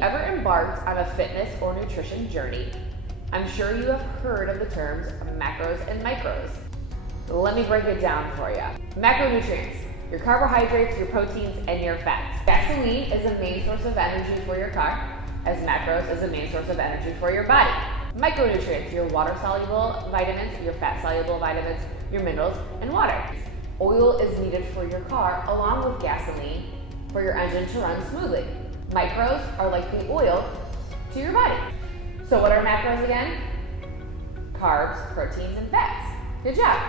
ever embarked on a fitness or nutrition journey, I'm sure you have heard of the terms macros and micros. Let me break it down for you. Macronutrients, your carbohydrates, your proteins, and your fats. Gasoline is the main source of energy for your car, as macros is the main source of energy for your body. Micronutrients, your water-soluble vitamins, your fat-soluble vitamins, your minerals, and water. Oil is needed for your car along with gasoline for your engine to run smoothly. Micros are like the oil to your body. So what are macros again? Carbs, proteins, and fats. Good job.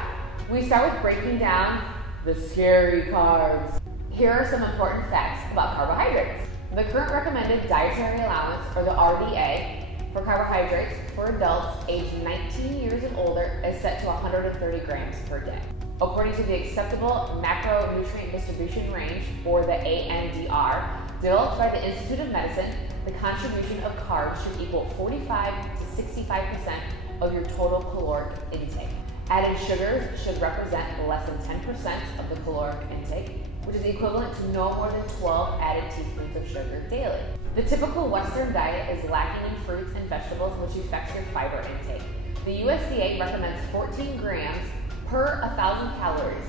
We start with breaking down the scary carbs. Here are some important facts about carbohydrates. The current recommended dietary allowance, or the RDA, for carbohydrates for adults aged 19 years and older is set to 130 grams per day. According to the acceptable macronutrient distribution range, or the ANDR, developed by the Institute of Medicine, the contribution of carbs should equal 45 to 65% of your total caloric intake. Added sugars should represent less than 10% of the caloric intake, which is equivalent to no more than 12 added teaspoons of sugar daily. The typical Western diet is lacking in fruits and vegetables, which affects your fiber intake. The USDA recommends 14 grams per 1,000 calories.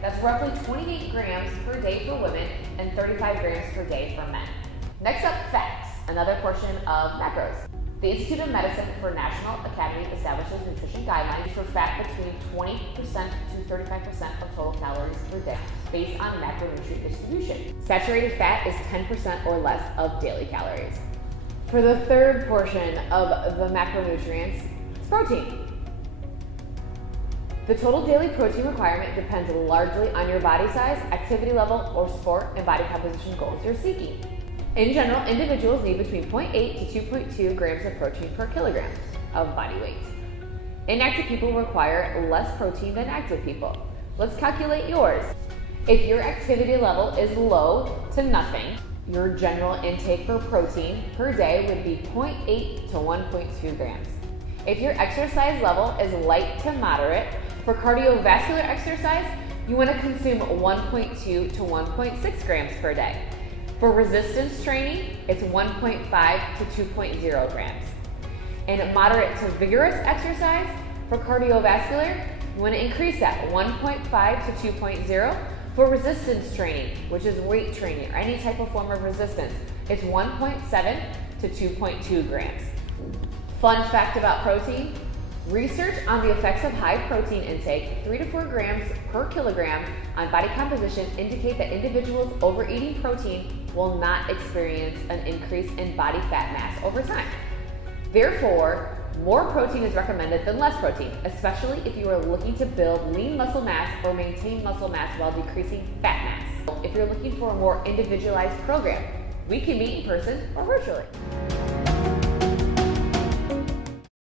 That's roughly 28 grams per day for women and 35 grams per day for men. Next up, fats, another portion of macros. The Institute of Medicine for National Academy establishes nutrition guidelines for fat between 20% to 35% of total calories per day based on macronutrient distribution. Saturated fat is 10% or less of daily calories. For the third portion of the macronutrients, it's protein. The total daily protein requirement depends largely on your body size, activity level, or sport and body composition goals you're seeking. In general, individuals need between 0.8 to 2.2 grams of protein per kilogram of body weight. Inactive people require less protein than active people. Let's calculate yours. If your activity level is low to nothing, your general intake for protein per day would be 0.8 to 1.2 grams. If your exercise level is light to moderate, for cardiovascular exercise, you want to consume 1.2 to 1.6 grams per day. For resistance training, it's 1.5 to 2.0 grams. And moderate to vigorous exercise, for cardiovascular, you want to increase that 1.5 to 2.0. For resistance training, which is weight training or any type of form of resistance, it's 1.7 to 2.2 grams. Fun fact about protein, research on the effects of high protein intake, 3 to 4 grams per kilogram on body composition, indicate that individuals overeating protein will not experience an increase in body fat mass over time. Therefore, more protein is recommended than less protein, especially if you are looking to build lean muscle mass or maintain muscle mass while decreasing fat mass. If you're looking for a more individualized program, we can meet in person or virtually.